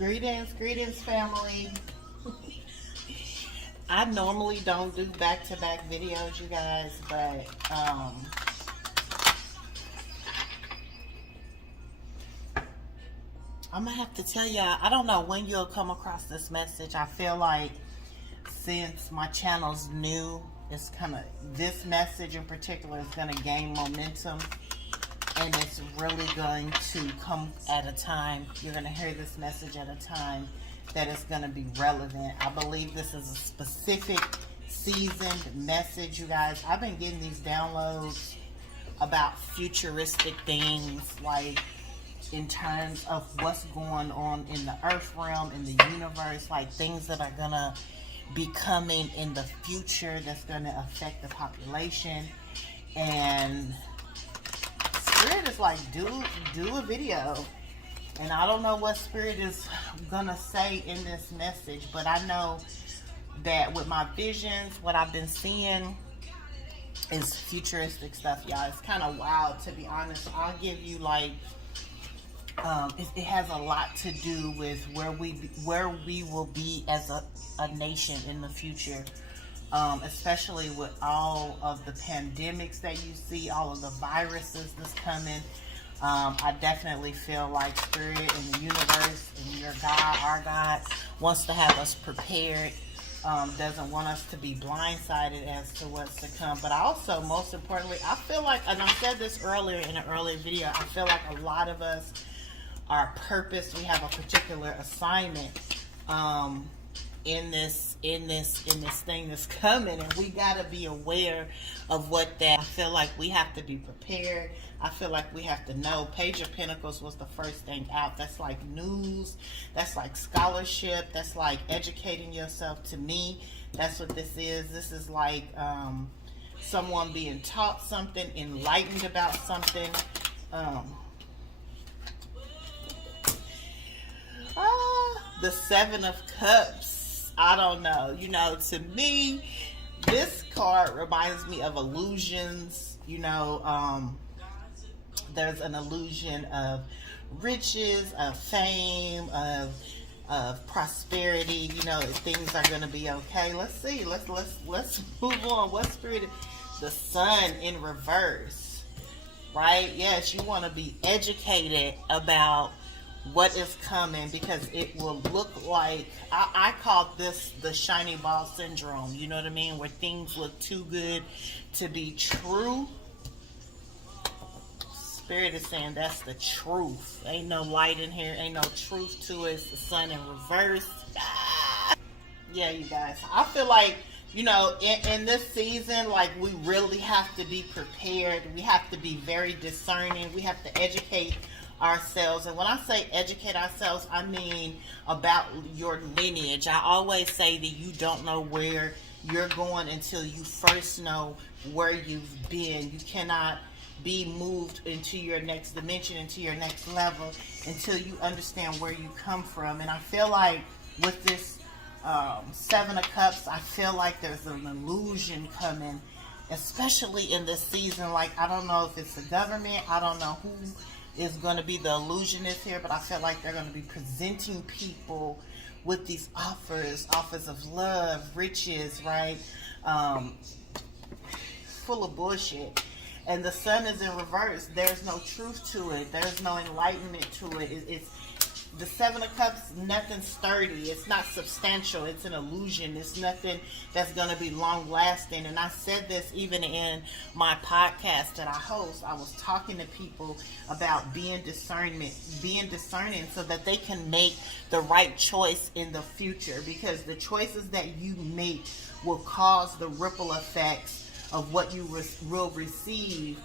Greetings, family. I normally don't do back-to-back videos, you guys, but I'm gonna have to tell y'all, I don't know when you'll come across this message. I feel like since my channel's new, it's kind of, this message in particular is gonna gain momentum, and it's really going to come at a time. You're gonna hear this message at a time that is going to be relevant. I believe this is a specific seasoned message, you guys. I've been getting these downloads about futuristic things, like in terms of what's going on in the earth realm, in the universe, like things that are going to be coming in the future that's going to affect the population. And Spirit is like, do a video. And I don't know what Spirit is gonna say in this message, but I know that with my visions, what I've been seeing is futuristic stuff, y'all. It's kind of wild, to be honest. I'll give you like, it has a lot to do with where we will be as a nation in the future, especially with all of the pandemics that you see, all of the viruses that's coming. I definitely feel like Spirit and the universe and your God, our God, wants to have us prepared, doesn't want us to be blindsided as to what's to come. But I also, most importantly, I feel like, and I said this earlier in an earlier video, I feel like a lot of us are purpose. We have a particular assignment in this thing that's coming, and we got to be aware of what that. I feel like we have to be prepared. I feel like we have to know. Page of Pentacles was the first thing out. That's like news. That's like scholarship. That's like educating yourself. To me, that's what this is. This is like someone being taught something, enlightened about something. The Seven of Cups. I don't know. You know, to me, this card reminds me of illusions. You know, there's an illusion of riches, of fame, of prosperity. You know, things are going to be okay. Let's see. Let's move on. What Spirit? The Sun in reverse, right? Yes, you want to be educated about what is coming, because it will look like, I call this the shiny ball syndrome. You know what I mean? Where things look too good to be true. Spirit is saying that's the truth. Ain't no light in here. Ain't no truth to it. It's the Sun in reverse. Yeah, you guys. I feel like, you know, in this season, like, we really have to be prepared. We have to be very discerning. We have to educate ourselves. And when I say educate ourselves, I mean about your lineage. I always say that you don't know where you're going until you first know where you've been. You cannot be moved into your next dimension, into your next level, until you understand where you come from. And I feel like with this Seven of Cups, I feel like there's an illusion coming, especially in this season. Like, I don't know if it's the government, I don't know who is going to be the illusionist here, but I feel like they're going to be presenting people with these offers of love, riches, right? Full of bullshit. And the Sun is in reverse. There's no truth to it. There's no enlightenment to it. It's the Seven of Cups, nothing sturdy. It's not substantial. It's an illusion. It's nothing that's going to be long lasting. And I said this even in my podcast that I host. I was talking to people about being discerning so that they can make the right choice in the future, because the choices that you make will cause the ripple effects of what you will receive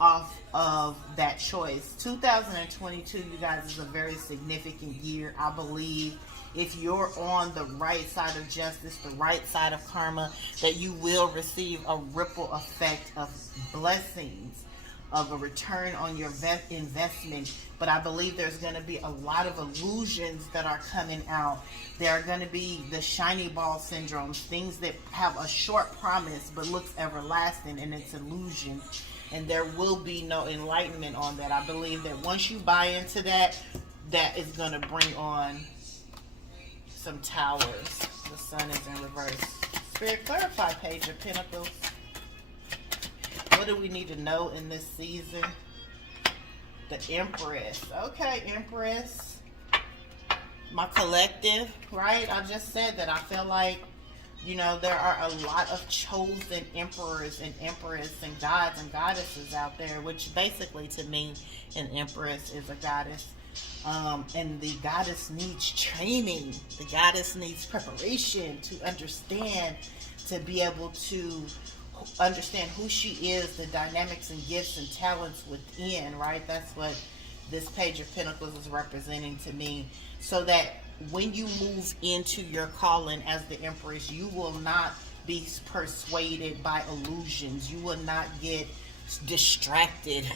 off of that choice. 2022, you guys, is a very significant year. I believe if you're on the right side of justice, the right side of karma, that you will receive a ripple effect of blessings, of a return on your investment. But I believe there's going to be a lot of illusions that are coming out. There are going to be the shiny ball syndromes, things that have a short promise but looks everlasting, and it's illusion. And there will be no enlightenment on that. I believe that once you buy into that, that is going to bring on some towers. The sun is in reverse. Spirit, clarify Page of Pentacles. What do we need to know in this season? The Empress. Okay, Empress. My collective, right? I just said that I feel like, you know, there are a lot of chosen emperors and empress and gods and goddesses out there, which basically to me, an empress is a goddess. And the goddess needs training. The goddess needs preparation to understand, to be able to understand who she is, the dynamics and gifts and talents within, right? That's what this Page of Pentacles is representing to me. So that when you move into your calling as the Empress, you will not be persuaded by illusions. You will not get distracted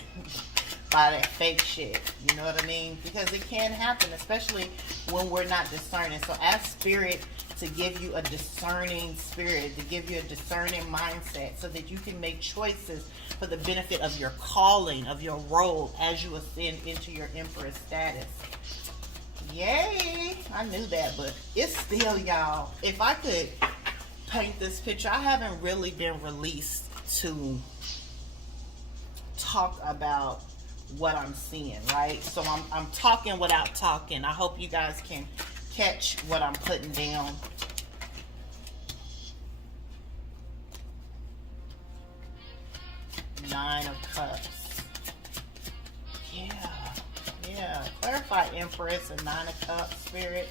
by that fake shit. You know what I mean? Because it can happen, especially when we're not discerning. So ask Spirit to give you a discerning spirit, to give you a discerning mindset, so that you can make choices for the benefit of your calling, of your role as you ascend into your Empress status. Yay! I knew that, but it's still, y'all. If I could paint this picture, I haven't really been released to talk about what I'm seeing, right? So I'm talking without talking. I hope you guys can catch what I'm putting down. Nine of Cups. Yeah. Clarify Empress and Nine of Cups, Spirit.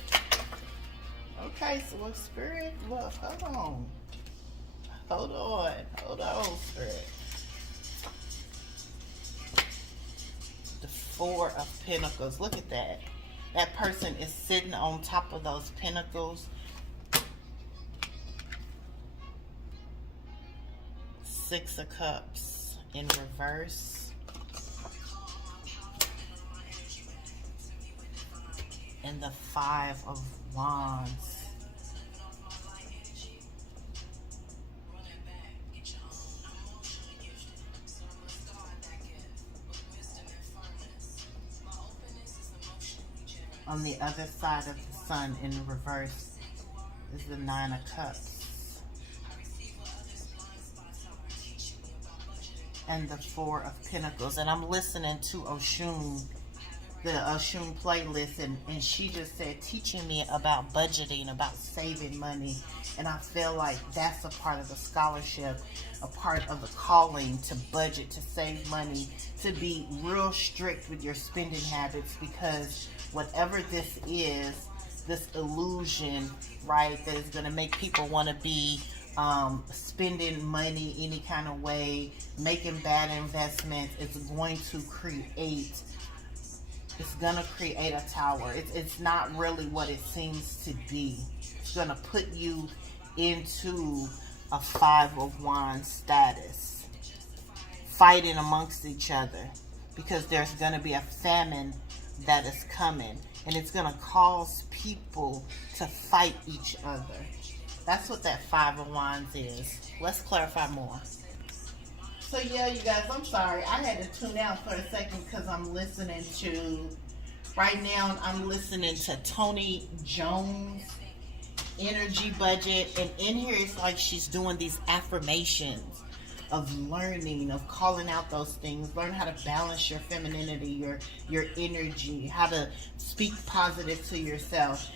Okay, so what Spirit? Look, hold on, Spirit. The Four of Pentacles. Look at that. That person is sitting on top of those pentacles. Six of Cups in reverse. And the Five of Wands. On the other side of the sun in reverse is the Nine of Cups. And the Four of Pentacles. And I'm listening to Oshun, the Oshun playlist, and she just said, teaching me about budgeting, about saving money. And I feel like that's a part of the scholarship, a part of the calling, to budget, to save money, to be real strict with your spending habits, because whatever this is, this illusion, right, that is going to make people want to be spending money any kind of way, making bad investments, it's going to create a tower. It's not really what it seems to be. It's going to put you into a Five of Wands status, fighting amongst each other, because there's going to be a famine that is coming, and it's going to cause people to fight each other. That's what that Five of Wands is. Let's clarify more. So yeah, you guys, I'm sorry. I had to tune out for a second because I'm listening to, right now, I'm listening to Tony Jones, Energy Budget. And in here, it's like she's doing these affirmations of learning, of calling out those things. Learn how to balance your femininity, your energy, how to speak positive to yourself.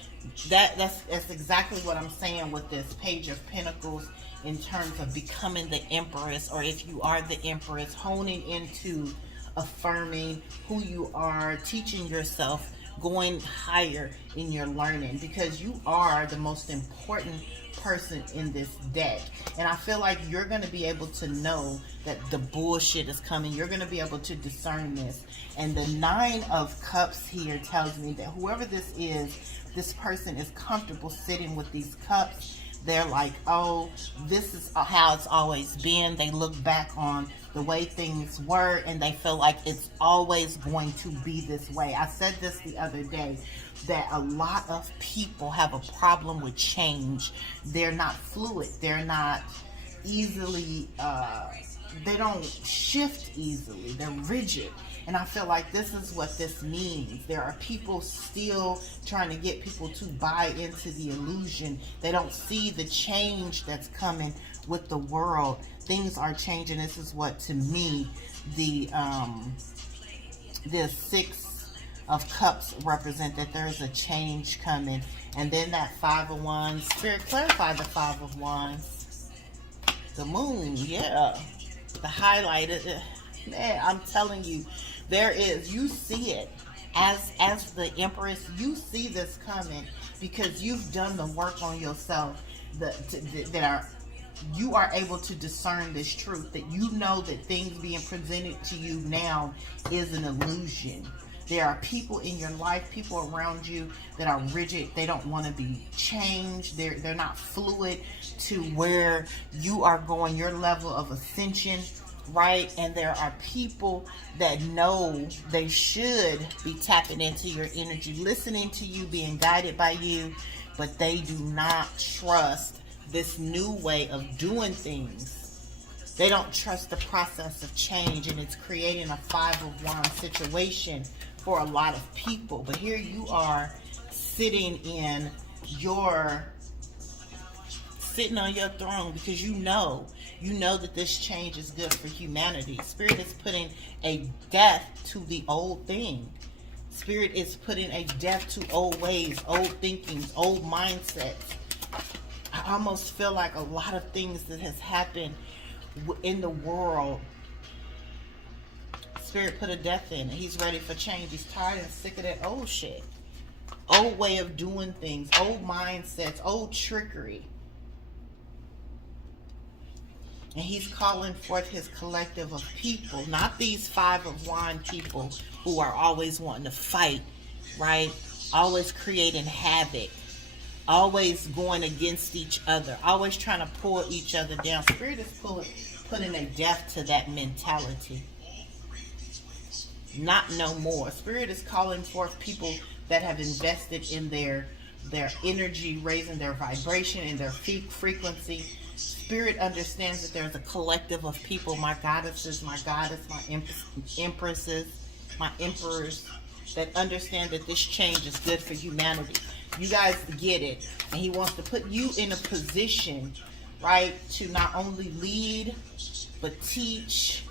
That's exactly what I'm saying with this Page of Pentacles, in terms of becoming the Empress, or if you are the Empress, honing into affirming who you are, teaching yourself, going higher in your learning, because you are the most important person in this deck. And I feel like you're going to be able to know that the bullshit is coming. You're going to be able to discern this. And the Nine of Cups here tells me that whoever this is, this person is comfortable sitting with these cups. They're like, oh, this is how it's always been. They look back on the way things were, and they feel like it's always going to be this way. I said this the other day, that a lot of people have a problem with change. They're not fluid. They're not easily, they don't shift easily. They're rigid. And I feel like this is what this means. There are people still trying to get people to buy into the illusion. They don't see the change that's coming with the world. Things are changing. This is what, to me, the Six of Cups represent, that there's a change coming. And then that Five of Wands. Spirit, clarify the Five of Wands. The Moon, yeah. The highlighted. Man, I'm telling you, there is, you see it. As the Empress, you see this coming because you've done the work on yourself. You are able to discern this truth, that you know that things being presented to you now is an illusion. There are people in your life, people around you that are rigid. They don't want to be changed. They're not fluid to where you are going, your level of ascension, right? And there are people that know they should be tapping into your energy, listening to you, being guided by you, but they do not trust this new way of doing things. They don't trust the process of change, and it's creating a Five of Wands situation for a lot of people. But here you are sitting on your throne because you know that this change is good for humanity. Spirit is putting a death to the old thing. Spirit is putting a death to old ways, old thinkings, old mindsets. I almost feel like a lot of things that has happened in the world, Spirit put a death in it. He's ready for change. He's tired and sick of that old shit. Old way of doing things, old mindsets, old trickery. And he's calling forth his collective of people, not these Five of Wands people who are always wanting to fight, right? Always creating havoc. Always going against each other. Always trying to pull each other down. Spirit is putting a death to that mentality. Not no more. Spirit is calling forth people that have invested in their energy, raising their vibration and their frequency. Spirit understands that there's a collective of people, my goddesses, my goddess, my empresses, my emperors, that understand that this change is good for humanity. You guys get it. And he wants to put you in a position, right, to not only lead, but teach,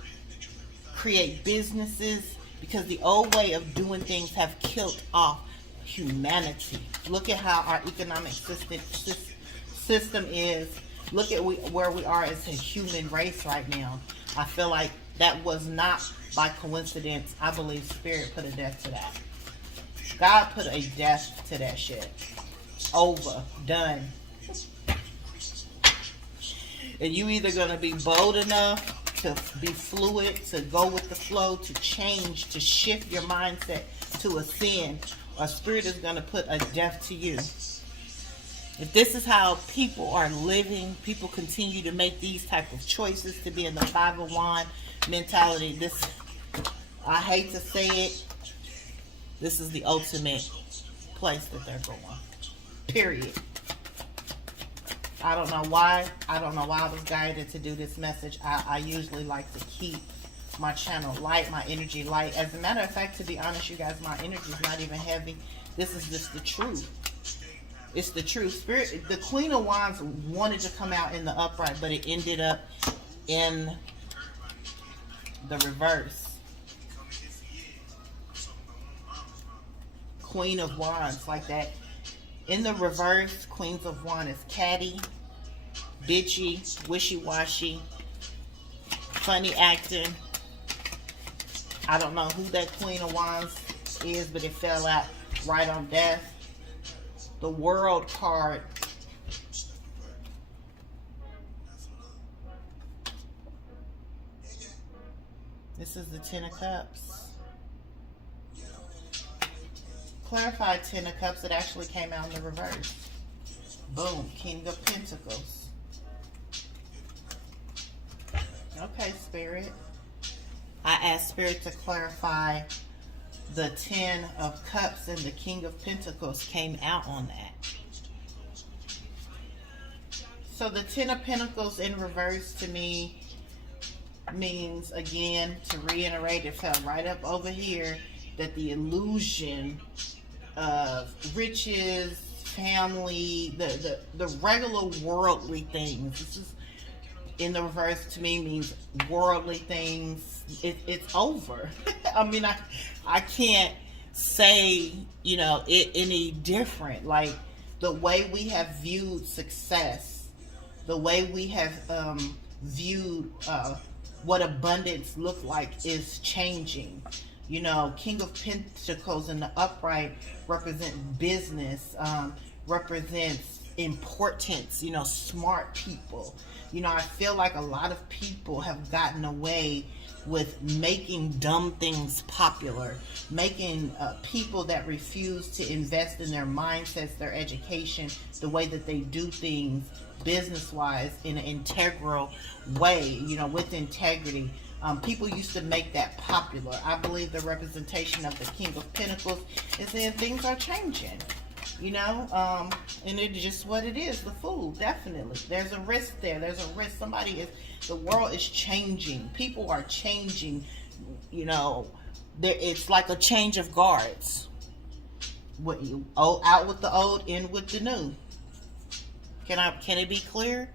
create businesses, because the old way of doing things have killed off humanity. Look at how our economic system is. Look at where we are as a human race right now. I feel like that was not by coincidence. I believe Spirit put a death to that. God put a death to that shit. Over. Done. And you either going to be bold enough to be fluid, to go with the flow, to change, to shift your mindset, to ascend, or Spirit is going to put a death to you. If this is how people are living, people continue to make these type of choices to be in the Five of Wands mentality. This, I hate to say it, this is the ultimate place that they're going. Period. I don't know why. I don't know why I was guided to do this message. I usually like to keep my channel light, my energy light. As a matter of fact, to be honest, you guys, my energy is not even heavy. This is just the truth. It's the truth. Spirit, the Queen of Wands wanted to come out in the upright, but it ended up in the reverse. Queen of Wands, like that. In the reverse, Queens of Wands is catty, bitchy, wishy-washy, funny acting. I don't know who that Queen of Wands is, but it fell out right on death. The World card. This is the Ten of Cups. Clarified Ten of Cups. It actually came out in the reverse. Boom. King of Pentacles. Okay, Spirit. I asked Spirit to clarify the Ten of Cups, and the King of Pentacles came out on that. So the Ten of Pentacles in reverse, to me, means, again, to reiterate, it fell right up over here, that the illusion of riches, family, the regular worldly things. This is in the reverse to me means worldly things. It's over. I mean, I can't say, you know, it any different. Like the way we have viewed success, the way we have viewed what abundance look like is changing. You know, King of Pentacles in the upright represent business, represents importance, you know, smart people. You know, I feel like a lot of people have gotten away with making dumb things popular, making people that refuse to invest in their mindsets, their education, the way that they do things business-wise in an integral way, you know, with integrity. People used to make that popular. I believe the representation of the King of Pentacles is that things are changing, you know, and it's just what it is. The Fool, definitely. There's a risk there. There's a risk. The world is changing. People are changing, you know. It's like a change of guards. Out with the old, in with the new. Can it be clear?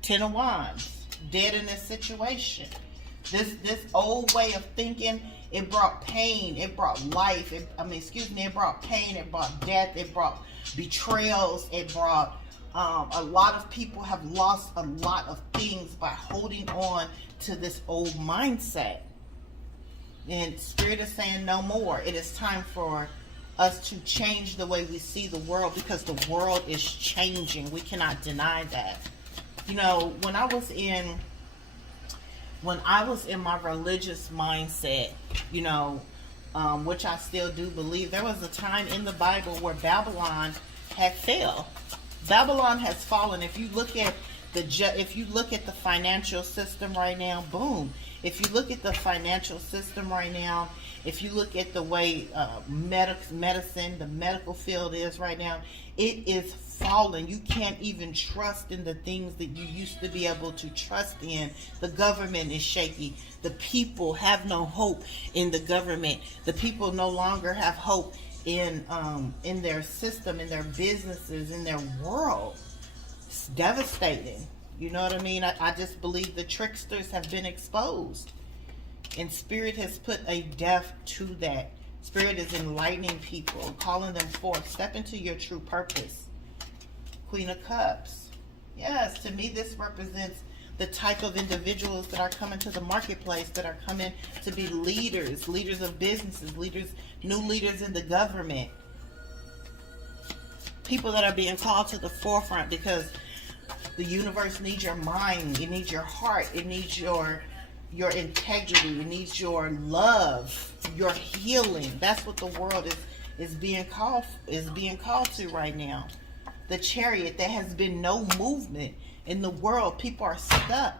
Ten of Wands, dead in this situation. This old way of thinking, it brought pain, it brought life. It brought pain, it brought death, it brought betrayals, it brought a lot of people have lost a lot of things by holding on to this old mindset. And Spirit is saying no more. It is time for us to change the way we see the world, because the world is changing. We cannot deny that. You know, when I was in my religious mindset, you know, which I still do believe, there was a time in the Bible where Babylon had fell. Babylon has fallen. If you look at the financial system right now, boom. If you look at the financial system right now, if you look at the way medicine, the medical field is right now, it is fallen. You can't even trust in the things that you used to be able to trust in. The government is shaky. The people have no hope in the government. The people no longer have hope in their system, in their businesses, in their world. It's devastating. You know what I mean? I just believe the tricksters have been exposed. And Spirit has put a death to that. Spirit is enlightening people, calling them forth. Step into your true purpose. Queen of Cups. Yes, to me this represents the type of individuals that are coming to the marketplace, that are coming to be leaders of businesses, new leaders in the government. People that are being called to the forefront, because the universe needs your mind, it needs your heart, it needs your integrity, it needs your love, your healing. That's what the world is being called to right now. The Chariot, there has been no movement in the world. People are stuck.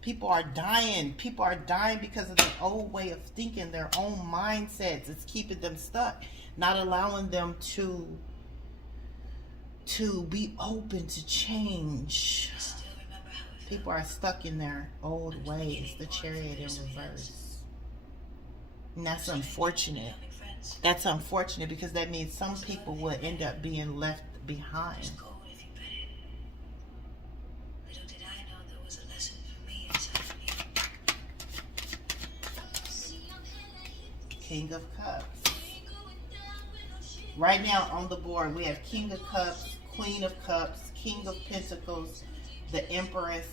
People are dying. People are dying because of the old way of thinking, their own mindsets. It's keeping them stuck, not allowing them to be open to change. People are stuck in their old ways. The Chariot in reverse. And that's unfortunate. That's unfortunate, because that means some people will end up being left behind. King of Cups. Right now on the board, we have King of Cups, Queen of Cups, King of Pentacles, the Empress.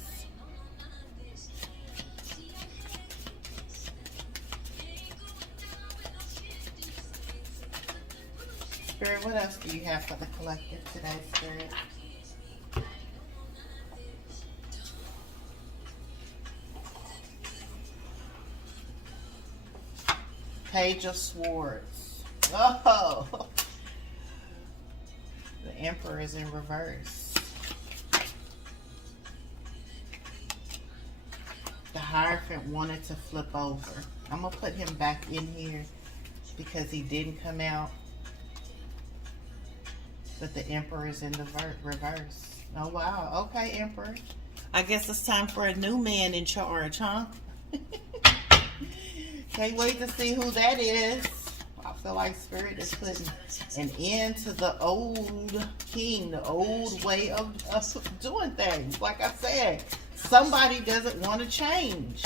Spirit, what else do you have for the collective today, Spirit? Page of Swords. Oh! The Emperor is in reverse. The Hierophant wanted to flip over. I'm going to put him back in here because he didn't come out. But the Emperor is in the reverse. Oh, wow. Okay, Emperor. I guess it's time for a new man in charge, huh? Can't wait to see who that is. I feel like Spirit is putting an end to the old king, the old way of doing things. Like I said, somebody doesn't want to change.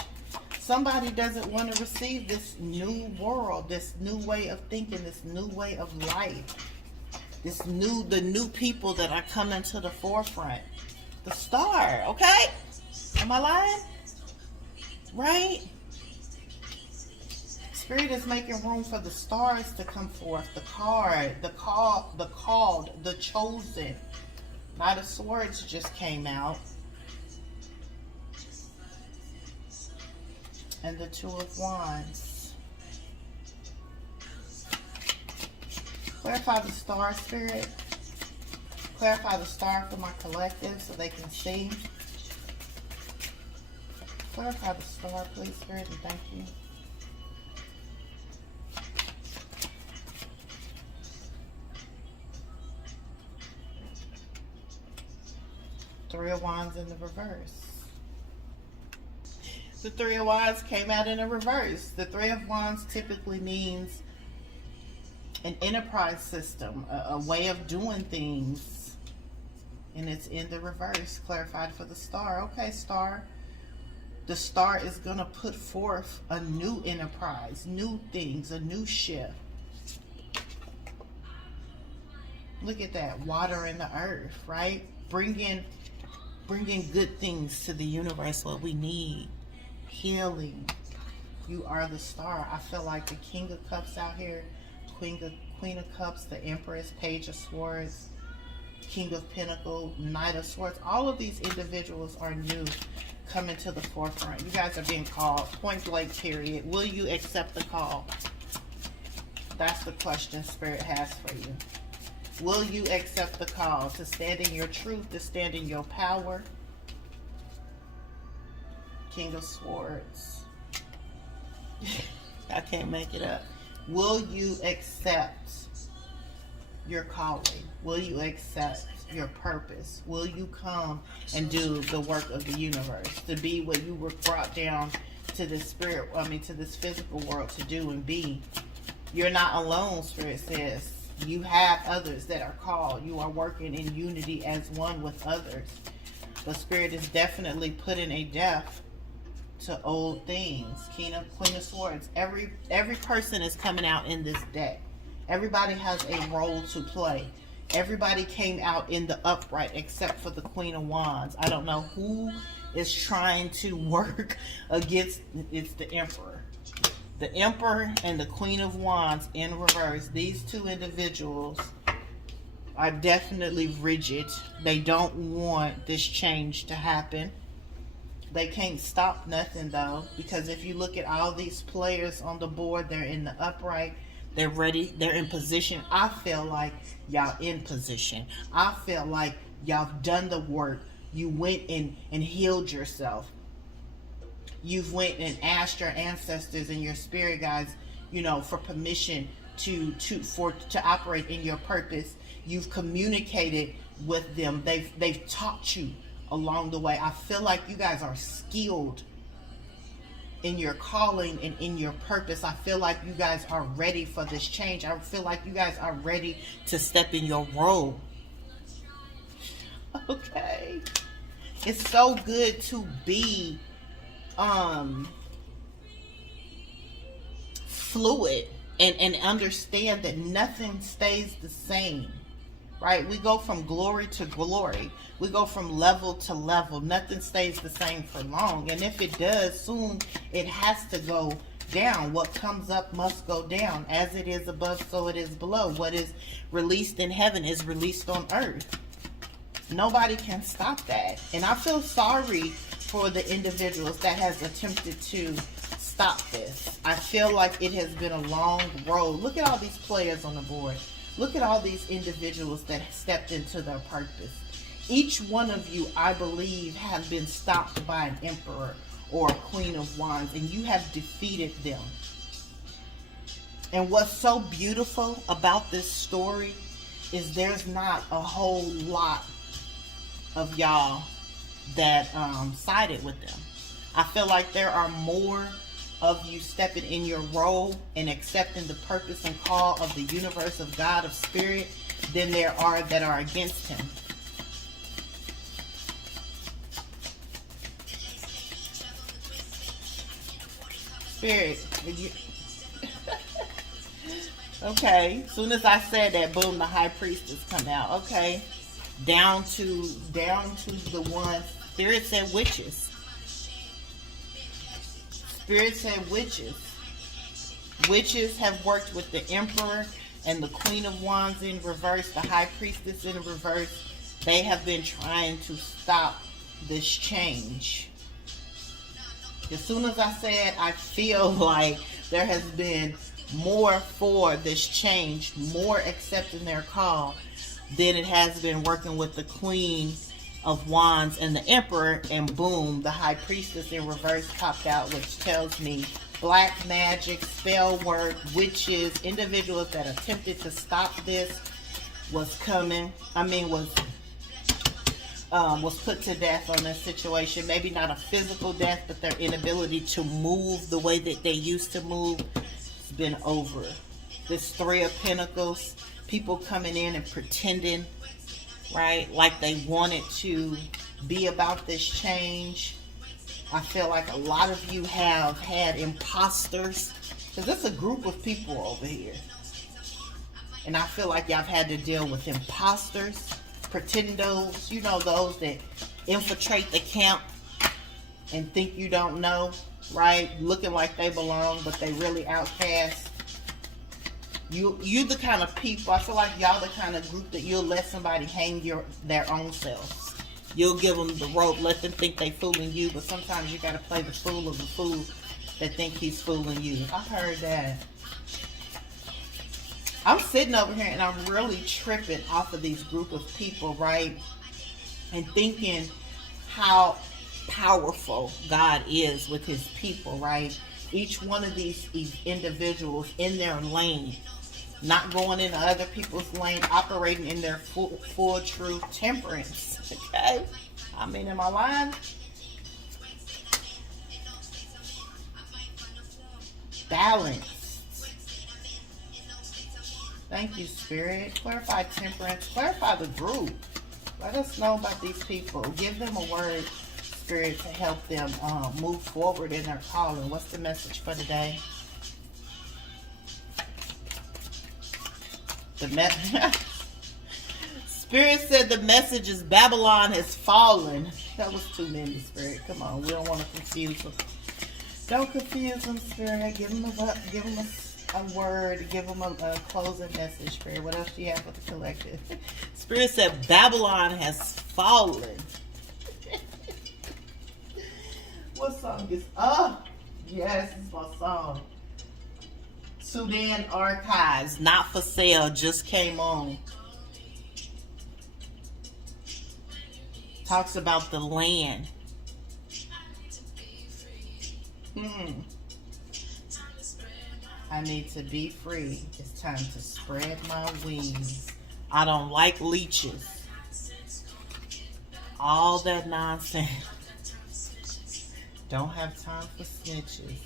Somebody doesn't want to receive this new world, this new way of thinking, this new way of life. The new people that are coming to the forefront. The star, okay? Am I lying? Right? Spirit is making room for the stars to come forth. The called, the chosen. Knight of Swords just came out. And the Two of Wands. Clarify the star, Spirit. Clarify the star for my collective so they can see. Clarify the star, please, Spirit, and thank you. Three of Wands in the reverse. The Three of Wands came out in a reverse. The Three of Wands typically means an enterprise system, a way of doing things. And it's in the reverse, clarified for the star. Okay, star. The star is going to put forth a new enterprise, new things, a new shift. Look at that, water in the earth, right? Bringing good things to the universe, what we need. Healing. You are the star. I feel like the King of Cups out here, Queen of Cups, the Empress, Page of Swords, King of Pentacles, Knight of Swords. All of these individuals are new, coming to the forefront. You guys are being called, point blank, period. Will you accept the call? That's the question Spirit has for you. Will you accept the call to stand in your truth, to stand in your power? King of Swords. I can't make it up. Will you accept your calling? Will you accept your purpose? Will you come and do the work of the universe, to be what you were brought down to this to this physical world to do and be? You're not alone, Spirit says. You have others that are called. You are working in unity as one with others. But Spirit is definitely putting a death to old things. Queen of Swords. Every person is coming out in this deck. Everybody has a role to play. Everybody came out in the upright except for the Queen of Wands. I don't know who is trying to work against. It's the Emperor. The Emperor and the Queen of Wands in reverse. These two individuals are definitely rigid. They don't want this change to happen. They can't stop nothing though, because if you look at all these players on the board, they're in the upright. They're ready. They're in position. I feel like y'all in position. I feel like y'all done the work. You went in and healed yourself. You've went and asked your ancestors and your spirit guides, you know, for permission to operate in your purpose. You've communicated with them. They've taught you along the way. I feel like you guys are skilled in your calling and in your purpose. I feel like you guys are ready for this change. I feel like you guys are ready to step in your role. Okay. It's so good to be fluid and understand that nothing stays the same. Right? We go from glory to glory. We go from level to level. Nothing stays the same for long. And if it does, soon it has to go down. What comes up must go down. As it is above, so it is below. What is released in heaven is released on earth. Nobody can stop that. And I feel sorry for the individuals that has attempted to stop this. I feel like it has been a long road. Look at all these players on the board. Look at all these individuals that stepped into their purpose. Each one of you, I believe, have been stopped by an emperor or a queen of wands, and you have defeated them. And what's so beautiful about this story is there's not a whole lot of y'all that sided with them. I feel like there are more of you stepping in your role and accepting the purpose and call of the universe of God, of spirit, than there are that are against him. Spirit, okay, as soon as I said that, boom, the high priestess come out. Okay, down to the one. Spirit said witches. Spirit said witches. Witches have worked with the emperor and the queen of wands in reverse, the high priestess in reverse. They have been trying to stop this change. As soon as I said, I feel like there has been more for this change, more accepting their call than it has been working with the queen of wands and the emperor, and boom, the high priestess in reverse popped out, which tells me black magic, spell work, witches, individuals that attempted to stop this was coming. Was put to death on this situation. Maybe not a physical death, but their inability to move the way that they used to move has been over. This Three of Pentacles, people coming in and pretending, right, like they wanted to be about this change. I feel like a lot of you have had imposters, because there's a group of people over here, and I feel like y'all have had to deal with imposters, pretendos, you know, those that infiltrate the camp and think you don't know, right? Looking like they belong, but they really outcast. You the kind of people, I feel like y'all the kind of group that you'll let somebody hang their own selves. You'll give them the rope, let them think they fooling you, but sometimes you got to play the fool of the fool that think he's fooling you. I heard that. I'm sitting over here and I'm really tripping off of these group of people, right? And thinking how powerful God is with his people, right? Each one of these individuals in their lane, not going into other people's lane, operating in their full true temperance, okay? I mean, am I lying? Balance. Thank you, Spirit. Clarify temperance. Clarify the group. Let us know about these people. Give them a word, Spirit, to help them move forward in their calling. What's the message for today? Spirit said the message is Babylon has fallen. That was too many, Spirit. Come on, we don't want to confuse them. Don't confuse them, Spirit. Give them a word. Give them a closing message, Spirit. What else do you have for the collective? Spirit said Babylon has fallen. What song is? Oh, yes, it's my song. Sudan Archives, not for sale, just came on. Talks about the land. I need to be free. It's time to spread my wings. I don't like leeches. All that nonsense. Don't have time for snitches.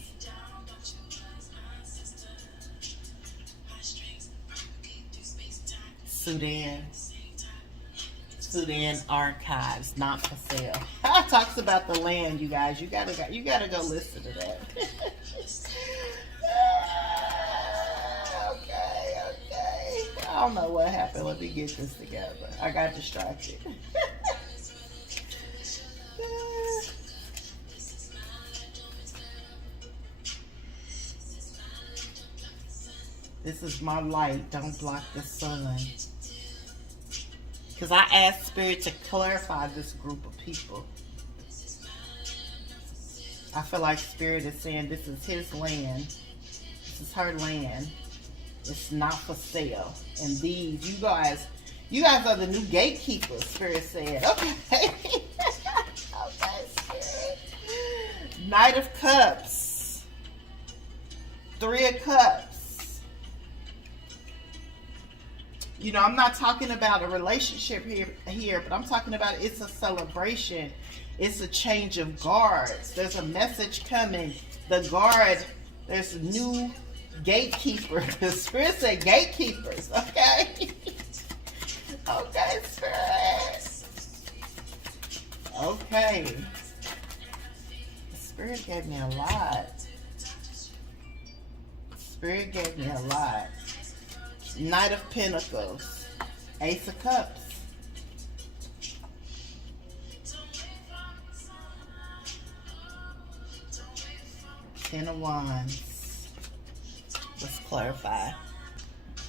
Sudan Archives, not for sale. Talks about the land, you guys. You gotta go listen to that. Okay. I don't know what happened. Let me get this together. I got distracted. This is my light. Don't block the sun. Because I asked Spirit to clarify this group of people. I feel like Spirit is saying this is his land. This is her land. It's not for sale. And these, you guys are the new gatekeepers, Spirit said. Okay. Okay, Spirit. Knight of Cups. Three of Cups. You know, I'm not talking about a relationship here, but I'm talking about it's a celebration. It's a change of guards. There's a message coming. The guard, there's a new gatekeeper. The Spirit said gatekeepers, okay? Okay, Spirit. Okay. The Spirit gave me a lot. Spirit gave me a lot. Knight of Pentacles. Ace of Cups. Ten of Wands. Let's clarify.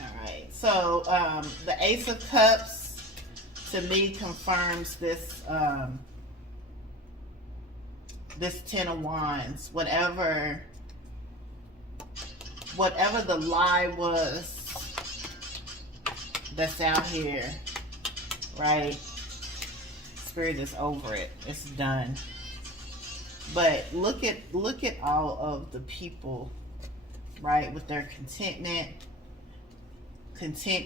Alright, so the Ace of Cups to me confirms this this Ten of Wands. Whatever the lie was that's out here, right? Spirit is over it. It's done. But look at all of the people, right, with their content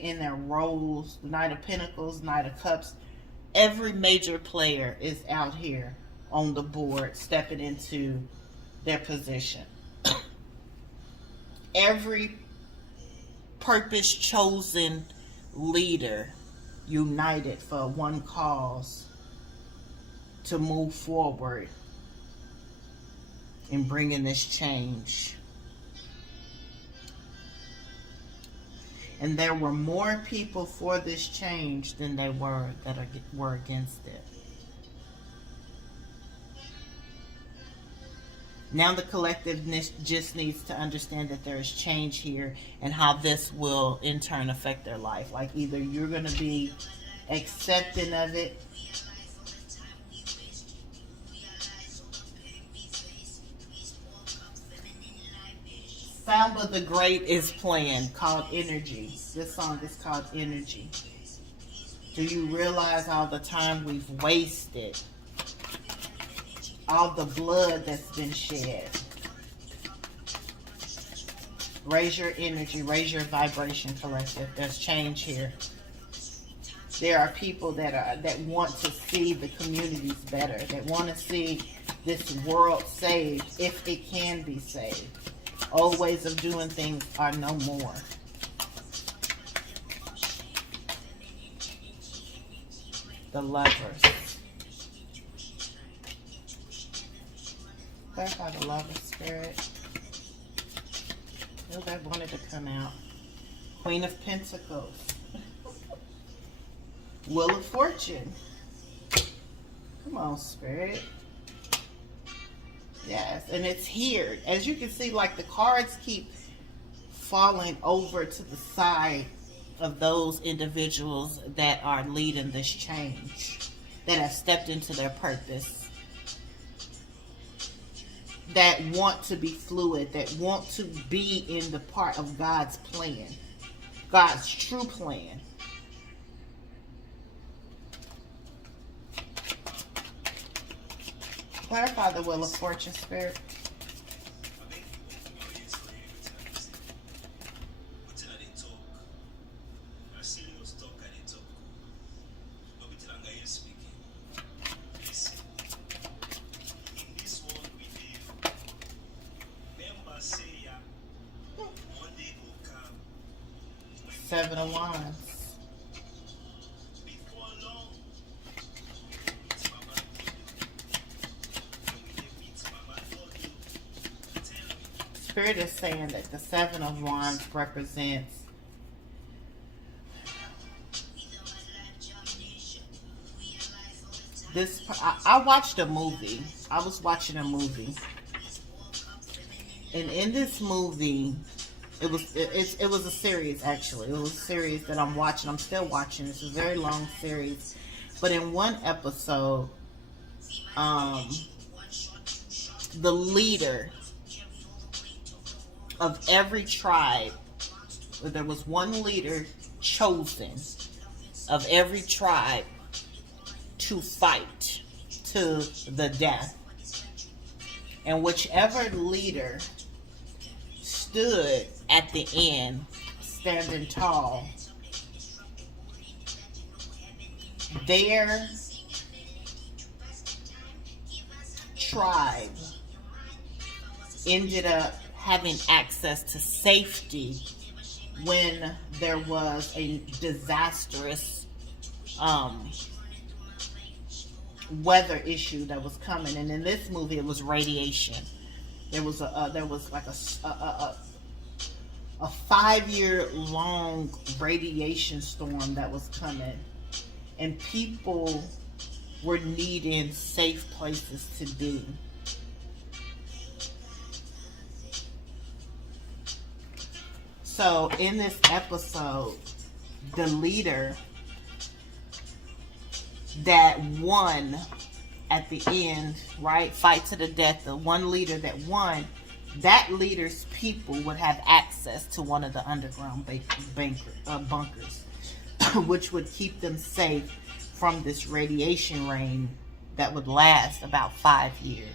in their roles. The Knight of Pentacles, Knight of Cups. Every major player is out here on the board, stepping into their position. Every purpose chosen leader united for one cause to move forward in bringing this change. And there were more people for this change than they were that were against it. Now the collective just needs to understand that there is change here and how this will in turn affect their life. Like either you're going to be accepting of it, Samba the Great is playing, called Energy. This song is called Energy. Do you realize all the time we've wasted? All the blood that's been shed. Raise your energy, raise your vibration, collective. There's change here. There are people that want to see the communities better, that want to see this world saved, if it can be saved. Old ways of doing things are no more. The Lovers. Clarify the Lover, Spirit. Knew that wanted to come out. Queen of Pentacles. Wheel of Fortune. Come on, Spirit. Yes, and it's here. As you can see, like the cards keep falling over to the side of those individuals that are leading this change, that have stepped into their purpose, that want to be fluid, that want to be in the part of God's plan, God's true plan. Clarify the Wheel of Fortune, Spirit. Seven of Wands. Spirit is saying that the Seven of Wands represents this. I watched a movie. I was watching a movie, and in this movie, it was a series, actually. It was a series that I'm watching. I'm still watching. It's a very long series, but in one episode, the leader of every tribe, there was one leader chosen of every tribe to fight to the death, and whichever leader stood at the end, standing tall, their tribe ended up having access to safety when there was a disastrous weather issue that was coming. And in this movie, it was radiation. There was like a 5-year long radiation storm that was coming, and people were needing safe places to be. So in this episode, the leader that won at the end, right, fight to the death, the one leader that won, that leader's people would have access to one of the underground bunkers, which would keep them safe from this radiation rain that would last about 5 years.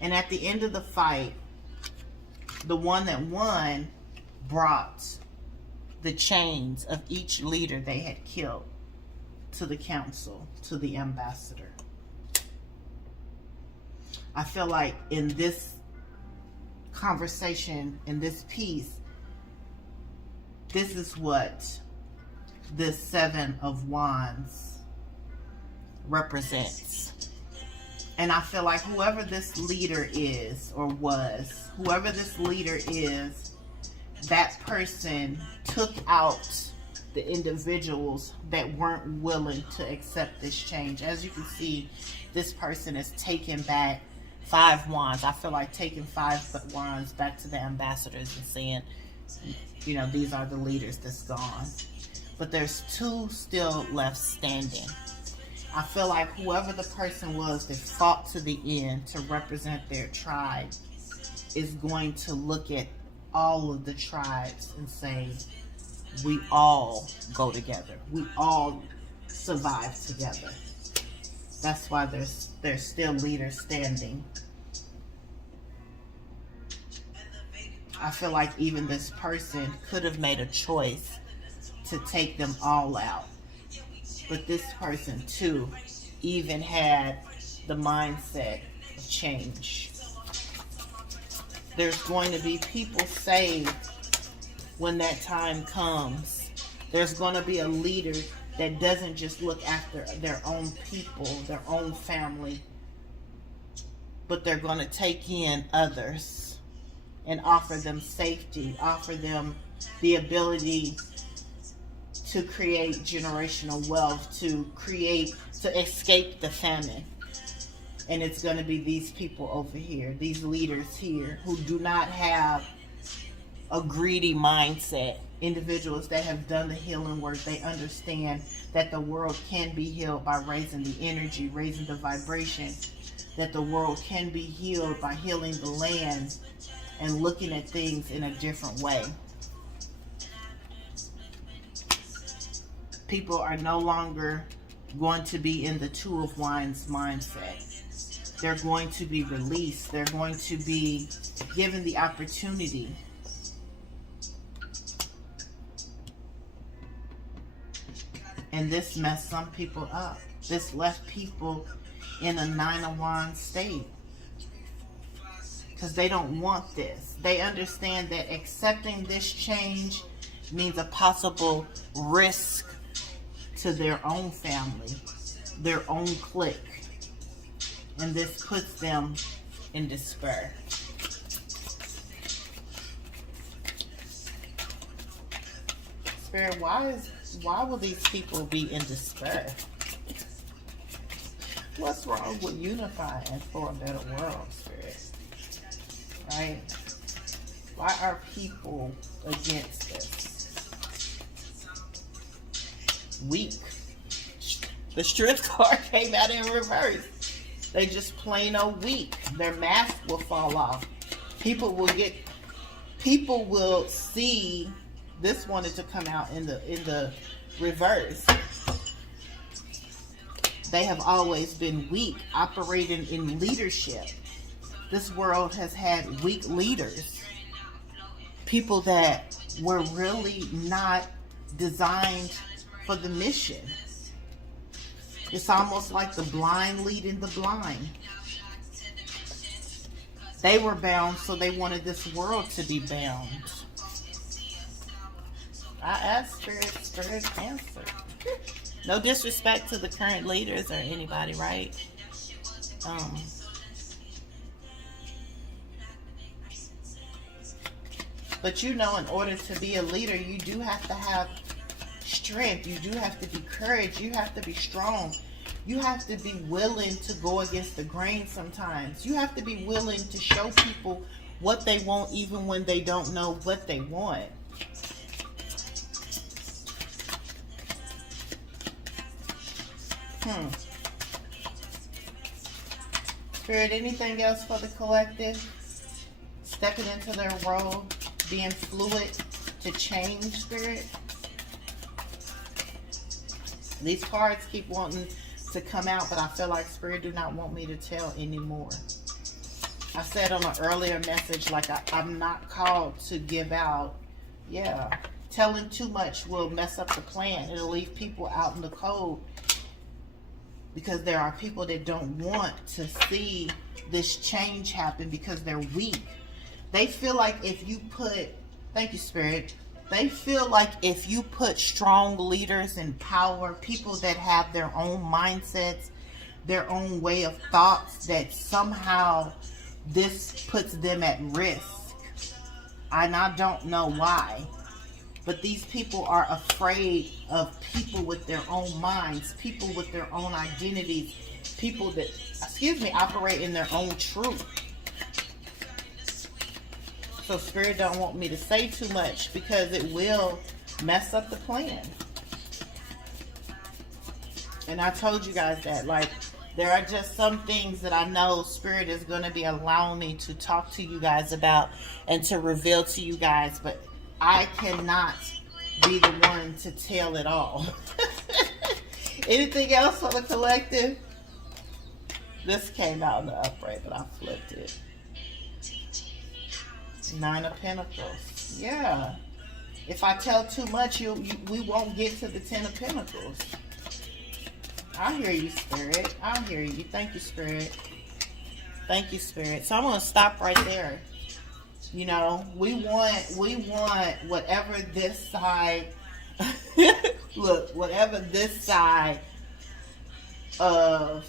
And at the end of the fight, the one that won brought the chains of each leader they had killed to the council, to the ambassador. I feel like in this conversation, in this piece, this is what this Seven of Wands represents. And I feel like whoever this leader is, or was, whoever this leader is, that person took out the individuals that weren't willing to accept this change. As you can see, this person is taking back 5 wands. I feel like taking 5 wands back to the ambassadors and saying, you know, these are the leaders that's gone. But there's 2 still left standing. I feel like whoever the person was that fought to the end to represent their tribe is going to look at all of the tribes and say, we all go together. We all survive together. That's why there's still leaders standing. I feel like even this person could have made a choice to take them all out. But this person too even had the mindset of change. There's going to be people saved when that time comes. There's going to be a leader that doesn't just look after their own people, their own family, but they're going to take in others and offer them safety, offer them the ability to create generational wealth, to escape the famine. And it's going to be these people over here, these leaders here, who do not have a greedy mindset. Individuals that have done the healing work. They understand that the world can be healed by raising the energy, raising the vibration. That the world can be healed by healing the land and looking at things in a different way. People are no longer going to be in the 2 of Wands mindset. They're going to be released. They're going to be given the opportunity and this messed some people up. This left people in a 9 of Wands state because they don't want this. They understand that accepting this change means a possible risk to their own family, their own clique, and this puts them in despair. Spirit, why will these people be in despair? What's wrong with unifying for a better world, Spirit? Right? Why are people against this? Weak. The Strength card came out in reverse. They just plain old weak. Their mask will fall off. People will see. This wanted to come out in the reverse. They have always been weak, operating in leadership. This world has had weak leaders. People that were really not designed for the mission. It's almost like the blind leading the blind. They were bound, so they wanted this world to be bound. I asked Spirit answered. No disrespect to the current leaders or anybody, right? But you know, in order to be a leader, you do have to have strength. You do have to be courage. You have to be strong. You have to be willing to go against the grain sometimes. You have to be willing to show people what they want even when they don't know what they want. Spirit, anything else for the collective? Stepping into their role, being fluid to change, Spirit? These cards keep wanting to come out, but I feel like Spirit do not want me to tell anymore. I said on an earlier message, like I'm not called to give out. Yeah, telling too much will mess up the plan. It'll leave people out in the cold, because there are people that don't want to see this change happen because they're weak. They feel like if you put, thank you, Spirit, they feel like if you put strong leaders in power, people that have their own mindsets, their own way of thoughts, that somehow this puts them at risk. And I don't know why. But these people are afraid of people with their own minds, people with their own identities, people that, operate in their own truth. So Spirit don't want me to say too much because it will mess up the plan. And I told you guys that, like, there are just some things that I know Spirit is going to be allowing me to talk to you guys about and to reveal to you guys, but I cannot be the one to tell it all. Anything else for the collective? This came out in the upright, but I flipped it. 9 of Pentacles. Yeah. If I tell too much, we won't get to the 10 of Pentacles. I hear you, Spirit. I hear you. Thank you, Spirit. Thank you, Spirit. So I'm going to stop right there. You know, we want whatever this side, look, whatever this side of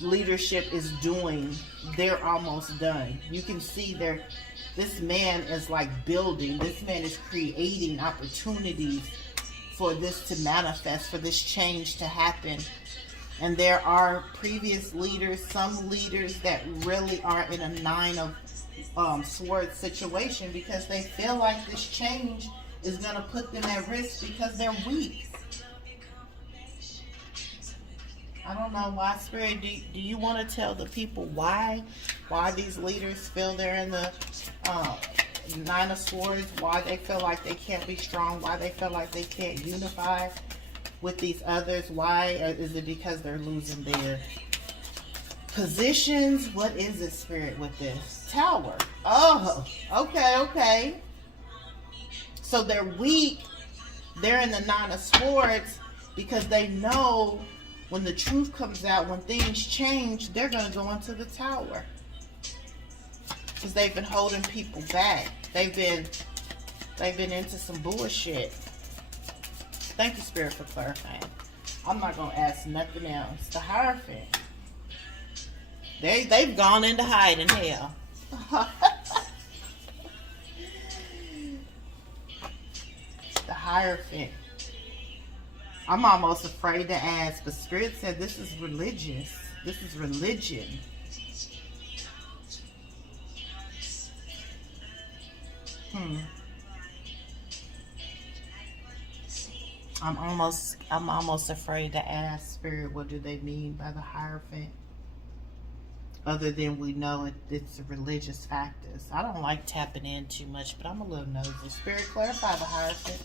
leadership is doing, they're almost done. You can see this man is like building, this man is creating opportunities for this to manifest, for this change to happen. And there are previous leaders, some leaders that really are in a 9 of Swords situation because they feel like this change is going to put them at risk because they're weak. I don't know why, Spirit. Do you want to tell the people why these leaders feel they're in the 9 of Swords, why they feel like they can't be strong, why they feel like they can't unify with these others? Why is it because they're losing their positions? What is it, Spirit, with this? Tower. Oh, okay. So they're weak. They're in the 9 of Swords because they know when the truth comes out, when things change, they're going to go into the Tower. Because they've been holding people back. They've been into some bullshit. Thank you, Spirit, for clarifying. I'm not going to ask nothing else. The Hierophant. They've gone into hiding, hell. The Hierophant. I'm almost afraid to ask, but Spirit said this is religious. This is religion. I'm almost afraid to ask Spirit, what do they mean by the Hierophant? Other than we know it's a religious factors. I don't like tapping in too much, but I'm a little nosy. Spirit, clarify the Hierophant.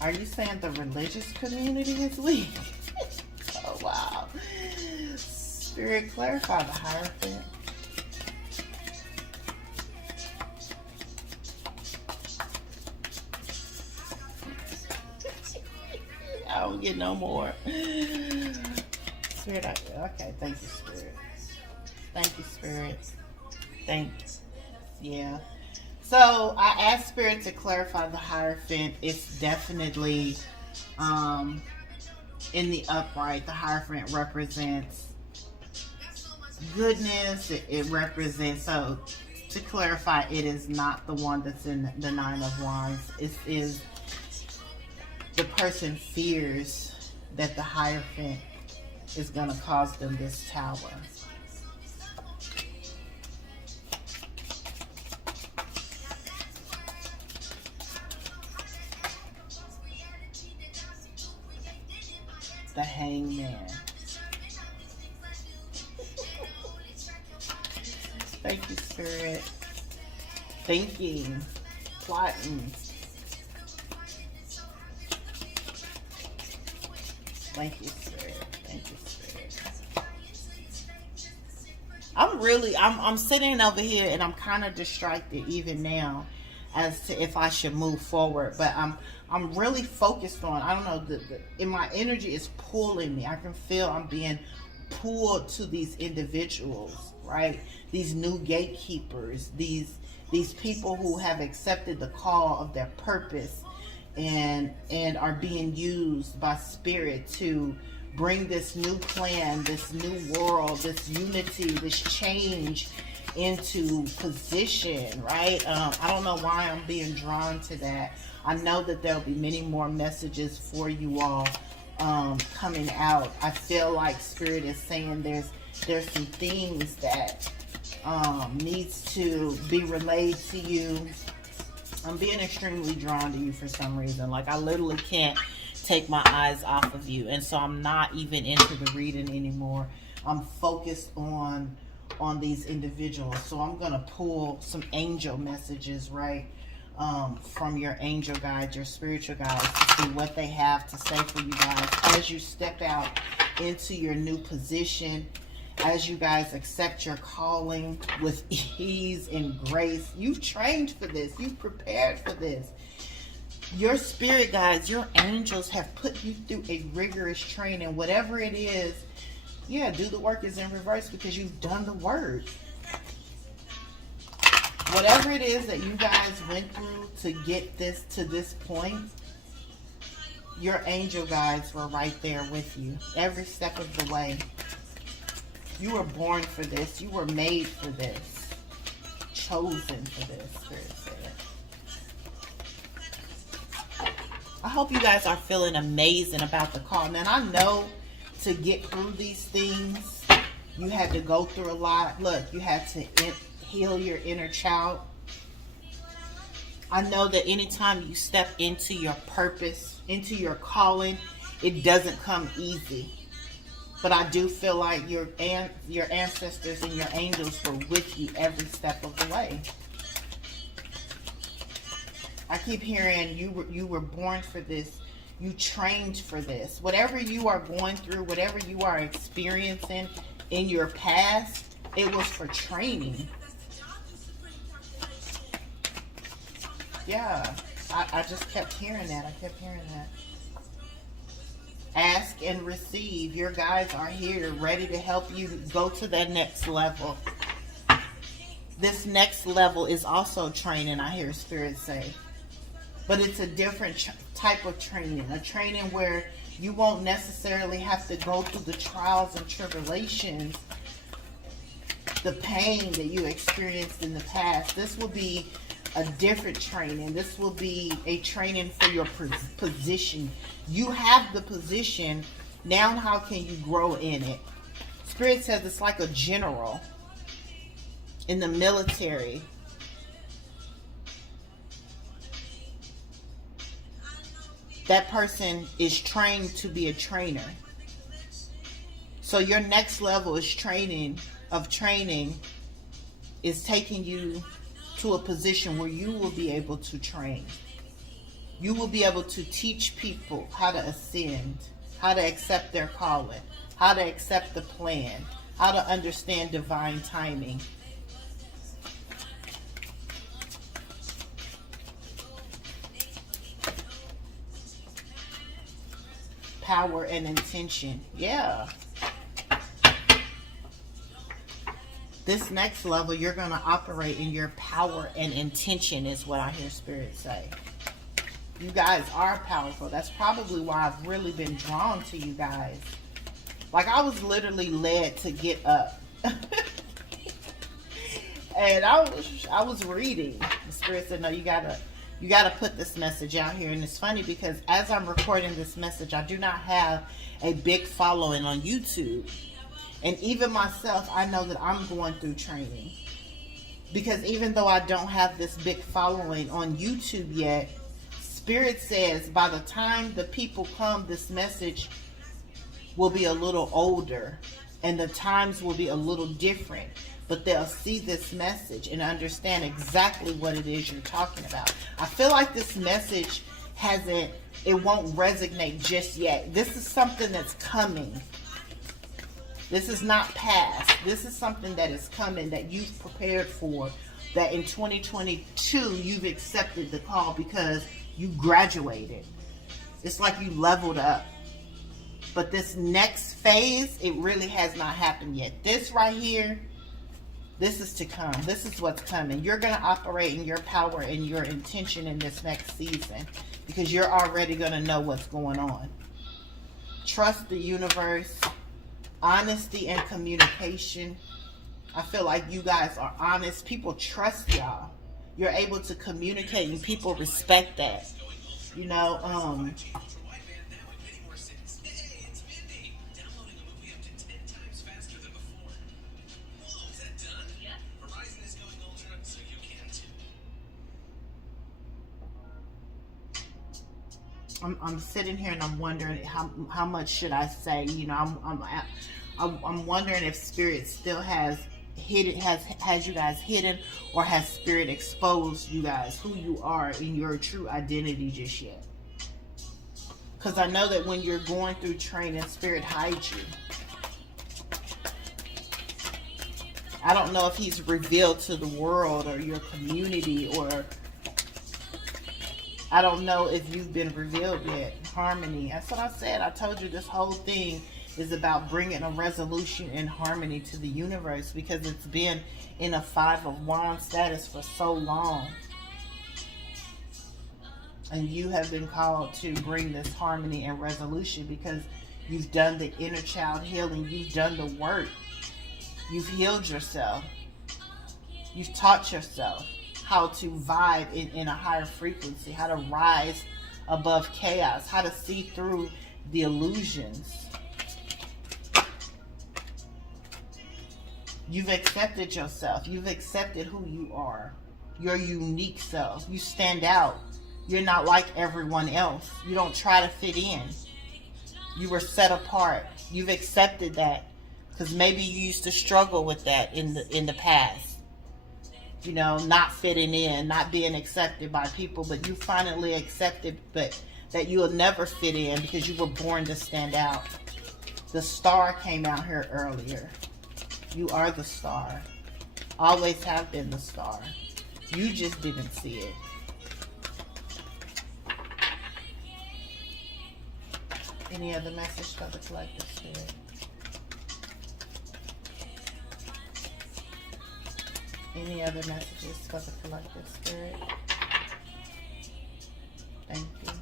Are you saying the religious community is weak? Oh, wow. Spirit, clarify the Hierophant. don't get no more. Spirit, okay, thank you, Spirit. Thank you, Spirit. Thanks. Yeah. So I asked Spirit to clarify the Hierophant. It's definitely in the upright. The Hierophant represents goodness. It represents, so to clarify, it is not the one that's in the Nine of Wands. It is the person fears that the Hierophant is going to cause them this tower. The Hangman. Thank you, Spirit. Thinking, plotting. Thank you, Spirit. Thank you, Spirit. I'm sitting over here and I'm kind of distracted even now as to if I should move forward, but I'm really focused on, I don't know, and my energy is pulling me. I can feel I'm being pulled to these individuals, right? These new gatekeepers, these people who have accepted the call of their purpose and are being used by Spirit to bring this new plan, this new world, this unity, this change into position, right? I don't know why I'm being drawn to that. I know that there'll be many more messages for you all coming out. I feel like Spirit is saying there's some things that needs to be relayed to you. I'm being extremely drawn to you for some reason. Like, I literally can't take my eyes off of you, and so I'm not even into the reading anymore. I'm focused on these individuals. So I'm gonna pull some angel messages, right, from your angel guides, your spiritual guides, to see what they have to say for you guys as you step out into your new position, as you guys accept your calling with ease and grace. You've trained for this. You've prepared for this. Your spirit guides, your angels have put you through a rigorous training. Whatever it is, yeah, do the work is in reverse because you've done the work. Whatever it is that you guys went through to get this to this point, your angel guides were right there with you every step of the way. You were born for this. You were made for this. Chosen for this, Spirit said. I hope you guys are feeling amazing about the call. Man, I know to get through these things, you had to go through a lot. Look, you had to heal your inner child. I know that anytime you step into your purpose, into your calling, it doesn't come easy. But I do feel like your ancestors and your angels were with you every step of the way. I keep hearing you were born for this. You trained for this. Whatever you are going through, whatever you are experiencing in your past, it was for training. Yeah, I just kept hearing that. I kept hearing that. Ask and receive. Your guides are here, ready to help you go to that next level. This next level is also training, I hear Spirit say. But it's a different type of training. A training where you won't necessarily have to go through the trials and tribulations, the pain that you experienced in the past. This will be a different training. This will be a training for your position. You have the position. Now how can you grow in it? Spirit says it's like a general in the military. That person is trained to be a trainer. So your next level is training is taking you to a position where you will be able to train. You will be able to teach people how to ascend, how to accept their calling, how to accept the plan, how to understand divine timing. power and intention. Yeah. This next level, you're going to operate in your power and intention is what I hear Spirit say. You guys are powerful. That's probably why I've really been drawn to you guys. Like, I was literally led to get up. And I was reading. The Spirit said, no, you gotta put this message out here. And it's funny because as I'm recording this message, I do not have a big following on YouTube. And even myself, I know that I'm going through training. Because even though I don't have this big following on YouTube yet, Spirit says by the time the people come, this message will be a little older. And the times will be a little different. But they'll see this message and understand exactly what it is you're talking about. I feel like this message it won't resonate just yet. This is something that's coming. This is not past. This is something that is coming that you've prepared for. That in 2022, you've accepted the call because you graduated. It's like you leveled up. But this next phase, it really has not happened yet. This right here, this is to come. This is what's coming. You're going to operate in your power and your intention in this next season because you're already going to know what's going on. Trust the universe. Honesty and communication. I feel like you guys are honest. People trust y'all. You're able to communicate and people respect that. You know, I'm sitting here and I'm wondering how much should I say. You know, I'm wondering if Spirit still has you guys hidden, or has Spirit exposed you guys who you are in your true identity just yet. Because I know that when you're going through training, Spirit hides you. I don't know if He's revealed to the world or your community, or I don't know if you've been revealed yet. Harmony. That's what I said. I told you this whole thing is about bringing a resolution and harmony to the universe because it's been in a 5 of Wands status for so long. And you have been called to bring this harmony and resolution because you've done the inner child healing. You've done the work. You've healed yourself. You've taught yourself how to vibe in a higher frequency, how to rise above chaos, how to see through the illusions. You've accepted yourself. You've accepted who you are. Your unique self. You stand out. You're not like everyone else. You don't try to fit in. You were set apart. You've accepted that because maybe you used to struggle with that in the past. You know, not fitting in, not being accepted by people, but you finally accepted that you'll never fit in because you were born to stand out. The star came out here earlier. You are the star. Always have been the star. You just didn't see it. Any other message for the collective spirit? Any other messages for the collective spirit? Thank you.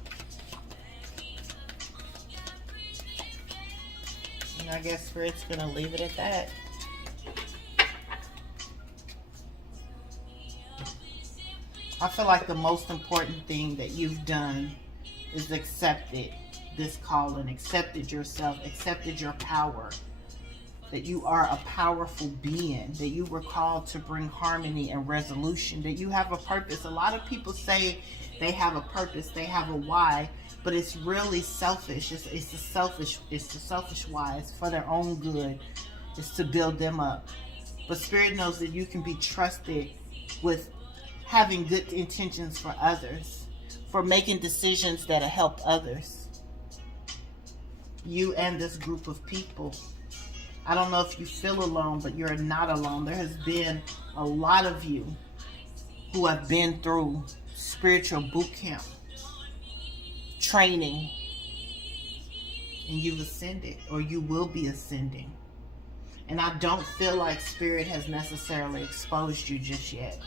And I guess Spirit's going to leave it at that. I feel like the most important thing that you've done is accepted this calling, accepted yourself, accepted your power. That you are a powerful being, that you were called to bring harmony and resolution, that you have a purpose. A lot of people say they have a purpose, they have a why, but it's really selfish. It's the selfish why. It's for their own good. It's to build them up. But Spirit knows that you can be trusted with having good intentions for others, for making decisions that'll help others. You and this group of people. I don't know if you feel alone, but you're not alone. There has been a lot of you who have been through spiritual boot camp, training, and you've ascended, or you will be ascending. And I don't feel like Spirit has necessarily exposed you just yet.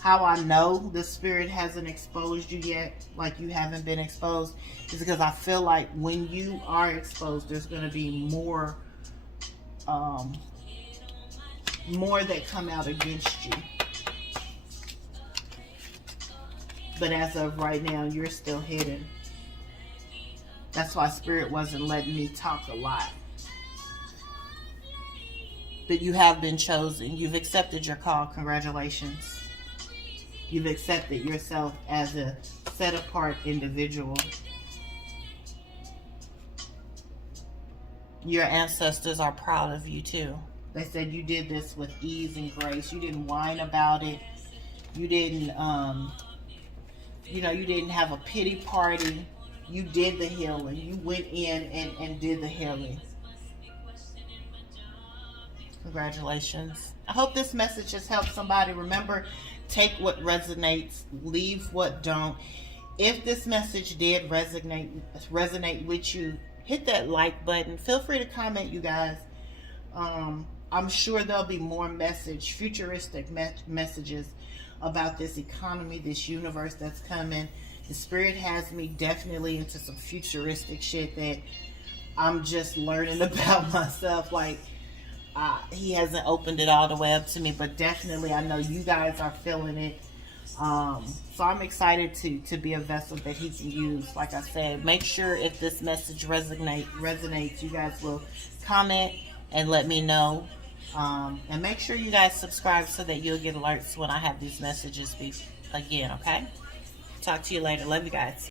How I know the Spirit hasn't exposed you yet, like you haven't been exposed, is because I feel like when you are exposed, there's going to be more that come out against you. But as of right now, you're still hidden. That's why Spirit wasn't letting me talk a lot. But you have been chosen. You've accepted your call. Congratulations. You've accepted yourself as a set-apart individual. Your ancestors are proud of you too. They said you did this with ease and grace. You didn't whine about it. You didn't, you didn't have a pity party. You did the healing. You went in and did the healing. Congratulations. I hope this message has helped somebody. Remember, take what resonates, leave what don't. If this message did resonate with you, hit that like button. Feel free to comment, you guys. I'm sure there'll be more futuristic messages about this economy, this universe that's coming. The Spirit has me definitely into some futuristic shit that I'm just learning about myself. Like, he hasn't opened it all the way up to me, but definitely I know you guys are feeling it. So I'm excited to be a vessel that he can use. Like I said, make sure if this message resonates, you guys will comment and let me know. And make sure you guys subscribe so that you'll get alerts when I have these messages again, okay? Talk to you later. Love you guys.